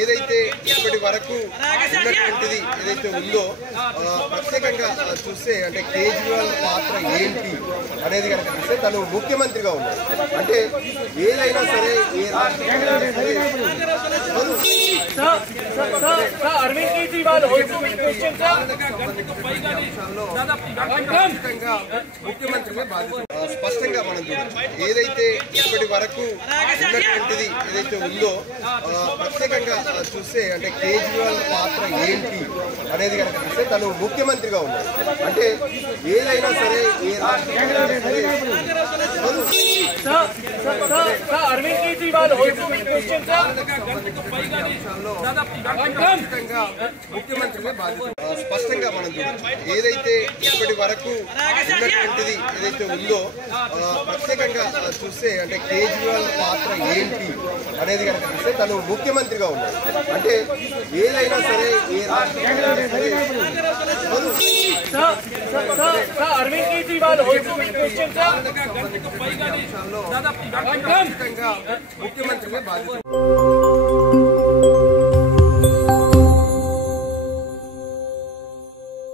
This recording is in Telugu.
ఏదైతే ఇప్పటి వరకు ఉన్నటువంటిది ఏదైతే ఉందో ప్రత్యేకంగా చూస్తే అంటే కేజ్రీవాల్ పాత్ర ఏంటి అనేది కనుక చూస్తే తను ముఖ్యమంత్రిగా ఉన్నారు. అంటే ఏదైనా సరే ఏ రాష్ట్రంలో అరవింద్ కేజ్రీవాల్ ముఖ్యమంత్రిగా బాధ్యత స్పష్టంగా మనం చూడొచ్చు. ఏదైతే ఇప్పటి వరకు ఉన్నటువంటిది ఏదైతే ఉందో ప్రత్యేకంగా చూస్తే అంటే కేజ్రీవాల్ పాత్ర ఏంటి అనేది కనుక చూస్తే తను ముఖ్యమంత్రిగా ఉన్నారు. అంటే ఏదైనా సరే ఏ రాష్ట్రంలో అరవింద్ కేజ్రీవాల్ ముఖ్యమంత్రిగా బాధ్యత స్పష్టంగా మనం చూడొచ్చు. ఏదైతే ఇప్పటి వరకు ఉన్నటువంటిది ఏదైతే ఉందో ప్రత్యేకంగా చూస్తే అంటే కేజ్రీవాల్ పాత్ర ఏంటి అనేది కనుక చూస్తే తను ముఖ్యమంత్రిగా ఉన్నారు. అంటే ఏదైనా సరే ఏ రాష్ట్రంలో అరవింద్ కేజ్రీవాల్ ముఖ్యమంత్రిగా బాధ్యత